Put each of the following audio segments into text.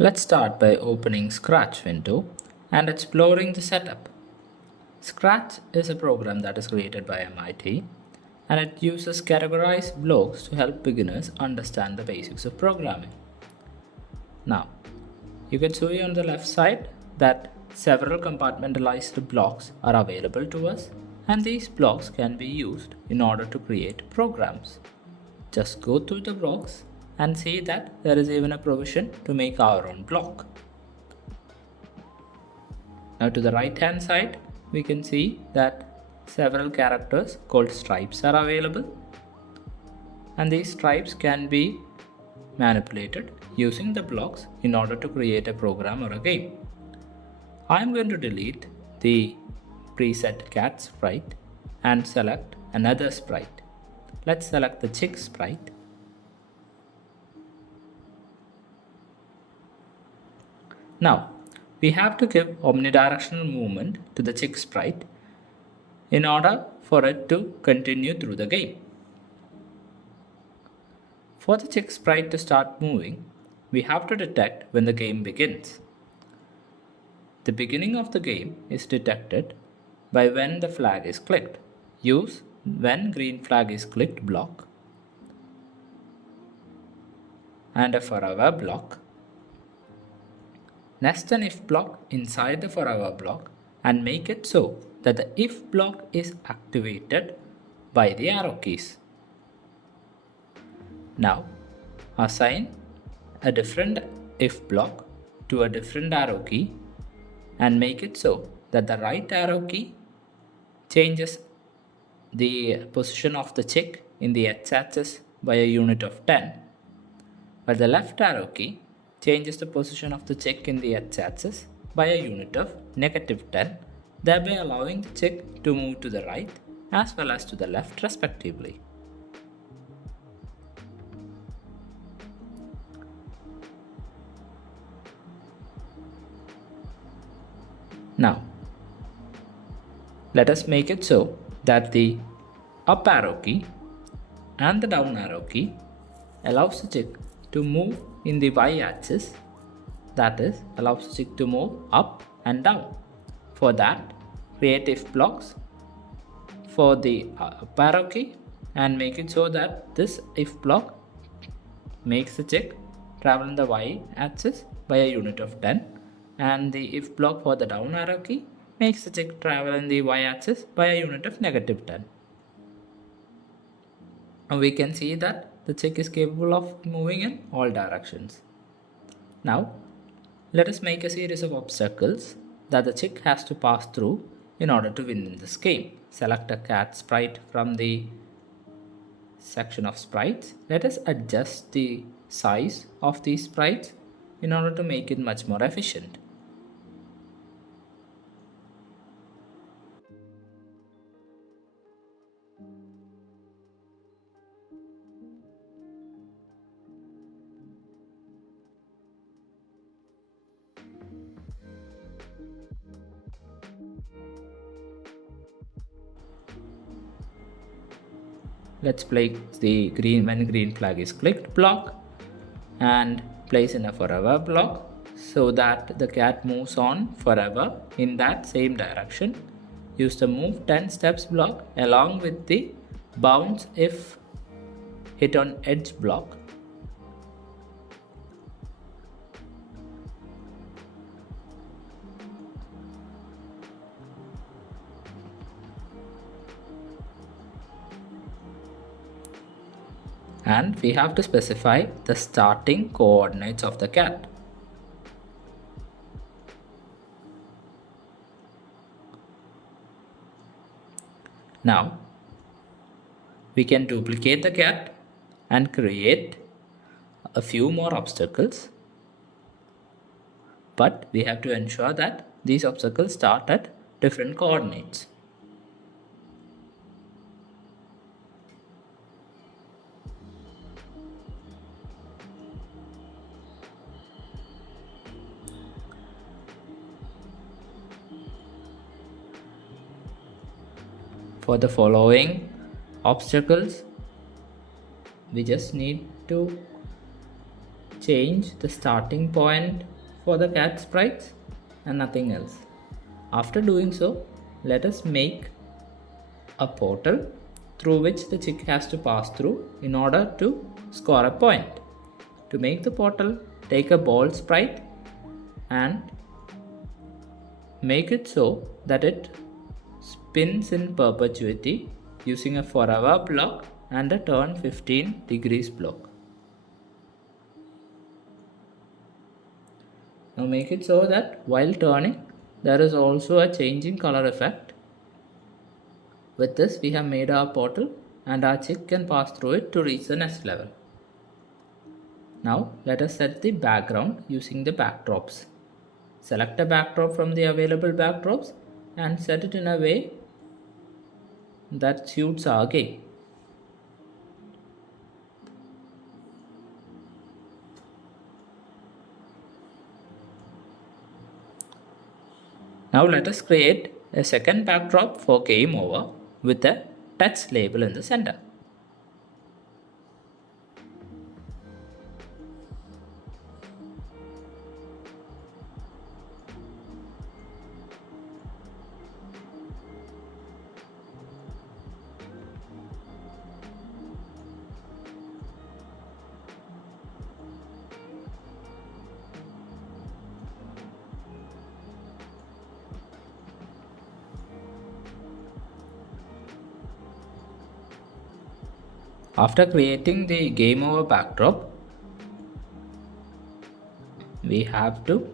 Let's start by opening Scratch window and exploring the setup. Scratch is a program that is created by MIT and it uses categorized blocks to help beginners understand the basics of programming. Now, you can see on the left side that several compartmentalized blocks are available to us, and these blocks can be used in order to create programs. Just go through the blocks and see that there is even a provision to make our own block. Now to the right hand side, we can see that several characters called stripes are available, and these stripes can be manipulated using the blocks in order to create a program or a game. I am going to delete the preset cat sprite and select another sprite. Let's select the chick sprite. Now, we have to give omnidirectional movement to the chick sprite in order for it to continue through the game. For the chick sprite to start moving, we have to detect when the game begins. The beginning of the game is detected by when the flag is clicked. Use when green flag is clicked block and a forever block. Nest an if block inside the forever block and make it so that the if block is activated by the arrow keys. Now, assign a different if block to a different arrow key and make it so that the right arrow key changes the position of the chick in the x-axis by a unit of 10, while the left arrow key changes the position of the chick in the x-axis by a unit of -10, thereby allowing the chick to move to the right as well as to the left respectively. Now, let us make it so that the up arrow key and the down arrow key allows the chick to move in the y-axis, that is, allows the chick to move up and down. For that, create if blocks for the up arrow key and make it so that this if block makes the chick travel in the y-axis by a unit of 10, and the if block for the down arrow key makes the chick travel in the y-axis by a unit of -10. And we can see that the chick is capable of moving in all directions. Now, let us make a series of obstacles that the chick has to pass through in order to win in this game. Select a cat sprite from the section of sprites. Let us adjust the size of these sprites in order to make it much more efficient. Let's place the green when green flag is clicked block and place in a forever block so that the cat moves on forever in that same direction. Use the move 10 steps block along with the bounce if hit on edge block. And we have to specify the starting coordinates of the cat. Now, we can duplicate the cat and create a few more obstacles, but we have to ensure that these obstacles start at different coordinates. For the following obstacles, we just need to change the starting point for the cat sprites and nothing else. After doing so, let us make a portal through which the chick has to pass through in order to score a point. To make the portal, take a ball sprite and make it so that it spins in perpetuity using a forever block and a turn 15 degrees block. Now make it so that while turning, there is also a changing color effect. With this, we have made our portal and our chick can pass through it to reach the next level. Now let us set the background using the backdrops. Select a backdrop from the available backdrops and set it in a way that suits our game. Now let us create a second backdrop for game over with a touch label in the center. After creating the game over backdrop, we have to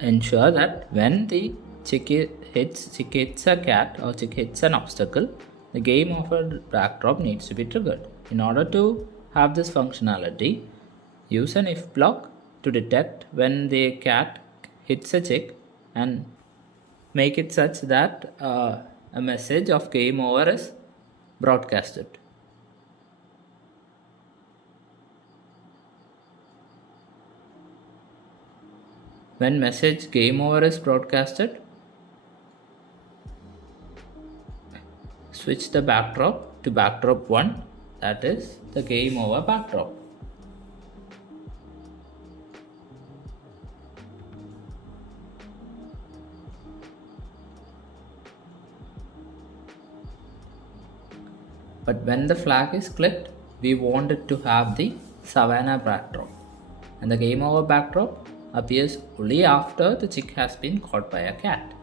ensure that when the chick hits a cat or chick hits an obstacle, the game over backdrop needs to be triggered. In order to have this functionality, use an if block to detect when the cat hits a chick and make it such that a message of game over is broadcasted. When message game over is broadcasted, switch the backdrop to backdrop 1, that is the game over backdrop. But when the flag is clicked, we want it to have the Savannah backdrop, and the game over backdrop appears only after the chick has been caught by a cat.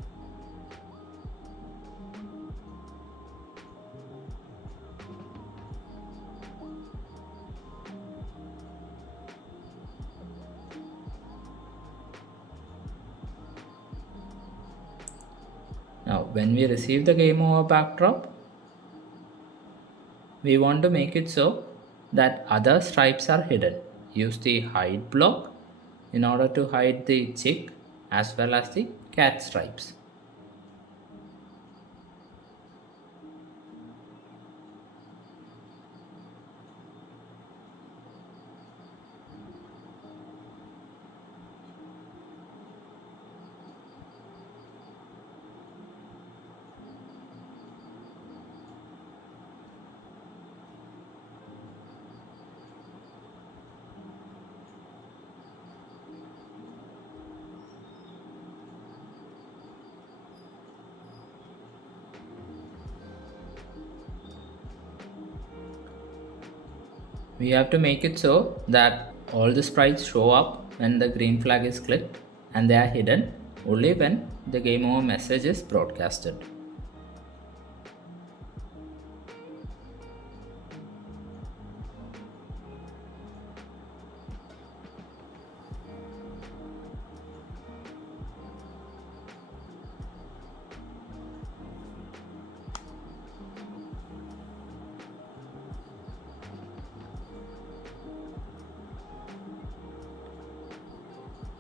Now, when we receive the game over backdrop, we want to make it so that other stripes are hidden. Use the hide block in order to hide the chick as well as the cat stripes. We have to make it so that all the sprites show up when the green flag is clicked and they are hidden only when the game over message is broadcasted.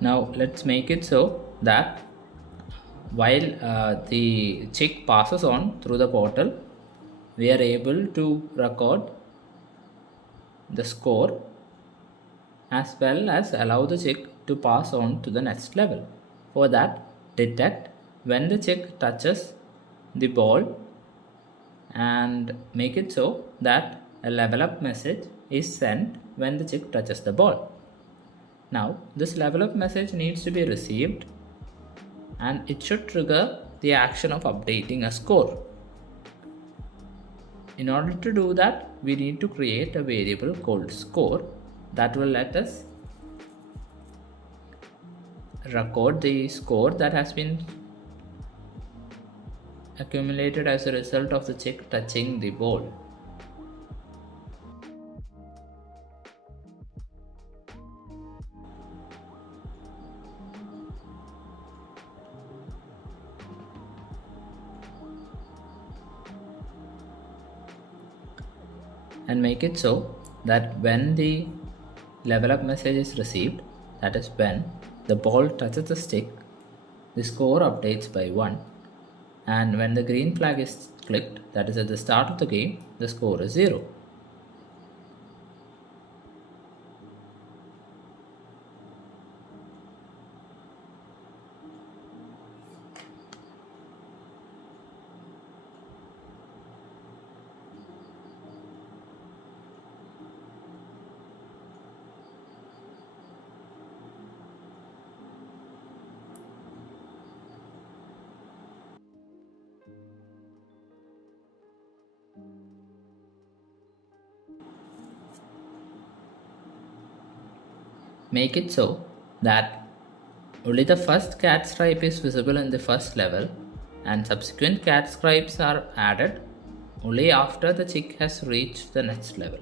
Now let's make it so that while the chick passes on through the portal, we are able to record the score as well as allow the chick to pass on to the next level. For that, detect when the chick touches the ball and make it so that a level up message is sent when the chick touches the ball. Now this level up message needs to be received and it should trigger the action of updating a score. In order to do that, we need to create a variable called score that will let us record the score that has been accumulated as a result of the check touching the ball. And make it so that when the level up message is received, that is when the ball touches the stick, the score updates by 1, and when the green flag is clicked, that is at the start of the game, the score is 0. Make it so that only the first cat stripe is visible in the first level and subsequent cat stripes are added only after the chick has reached the next level.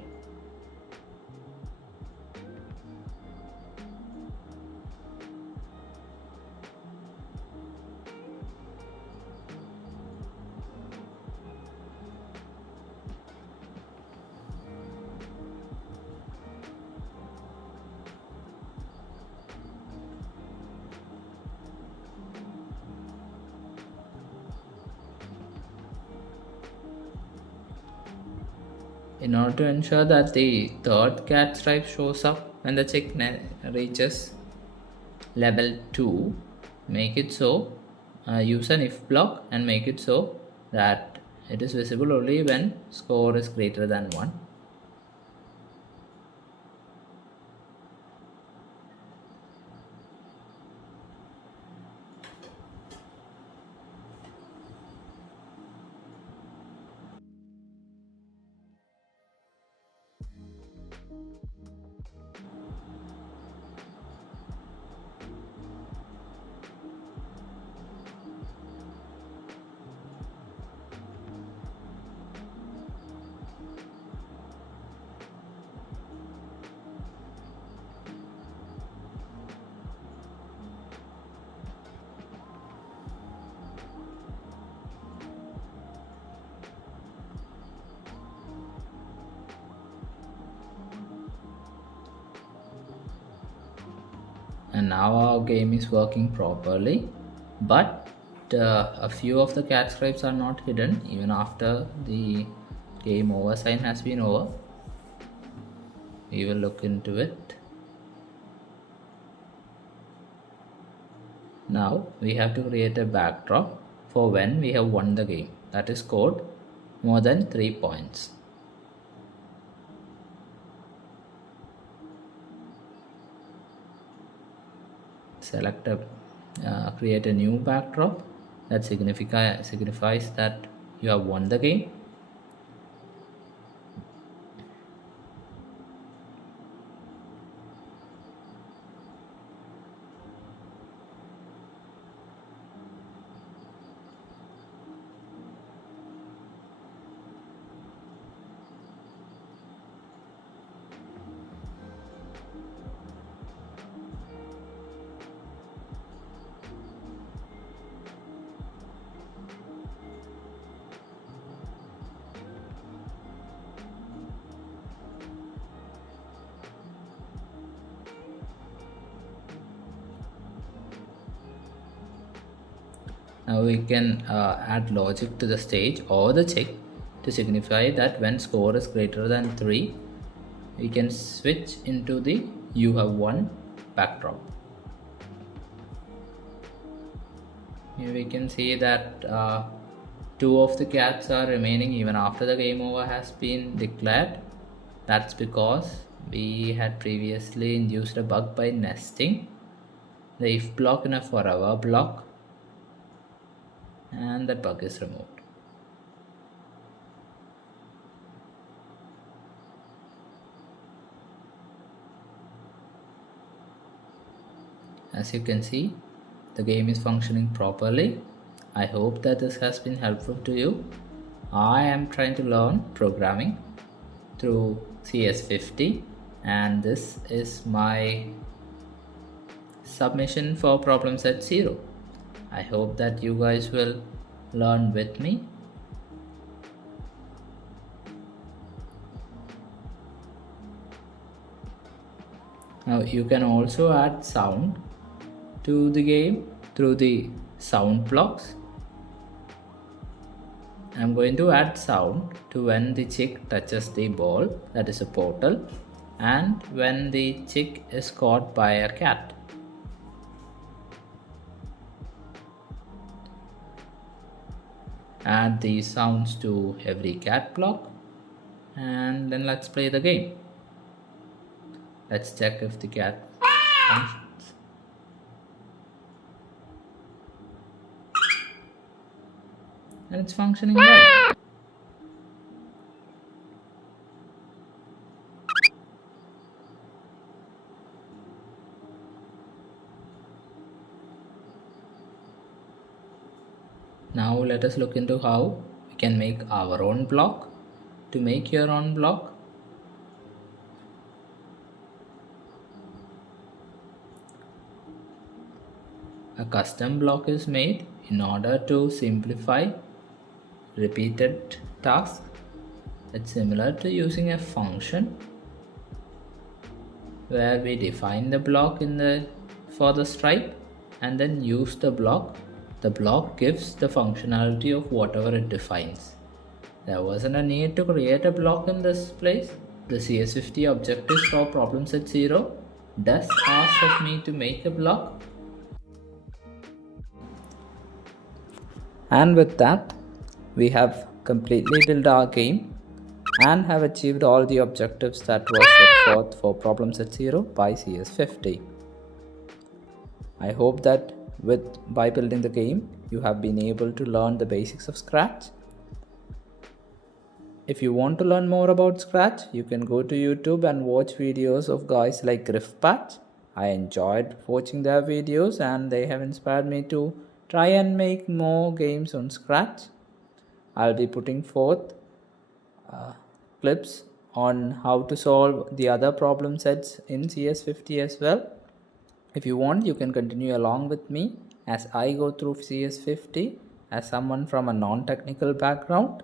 In order to ensure that the third cat stripe shows up when the chick reaches level 2, make it so, use an if block and make it so that it is visible only when score is greater than 1. And now our game is working properly, but a few of the cat stripes are not hidden even after the game over sign has been over. We will look into it. Now we have to create a backdrop for when we have won the game, that is scored more than 3 points. Select a create a new backdrop that signifies that you have won the game. Now we can add logic to the stage or the check to signify that when score is greater than 3, we can switch into the you have won backdrop. Here we can see that 2 of the cats are remaining even after the game over has been declared. That's because We had previously induced a bug by nesting the if block in a forever block, and that bug is removed. As you can see, the game is functioning properly. I hope that this has been helpful to you. I am trying to learn programming through CS50, and this is my submission for problem set 0. I hope that you guys will learn with me. Now you can also add sound to the game through the sound blocks. I'm going to add sound to when the chick touches the ball, that is a portal, and when the chick is caught by a cat. Add these sounds to every cat block, and then let's play the game. Let's check if the cat functions. And it's functioning well. Now let us look into how we can make our own block. To make your own block, a custom block is made in order to simplify repeated tasks. It's similar to using a function where we define the block for the stripe and then use the block. The block gives the functionality of whatever it defines. There wasn't a need to create a block in this place. The CS50 objectives for problem set 0 does ask of me to make a block. And with that, we have completely built our game and have achieved all the objectives that were set forth for problem set 0 by CS50. I hope that by building the game, you have been able to learn the basics of Scratch. If you want to learn more about Scratch, you can go to YouTube and watch videos of guys like GriffPatch. I enjoyed watching their videos and they have inspired me to try and make more games on Scratch. I'll be putting forth clips on how to solve the other problem sets in CS50 as well. If you want, you can continue along with me as I go through CS50 as someone from a non-technical background,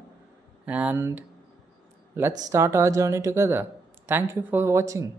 and let's start our journey together. Thank you for watching.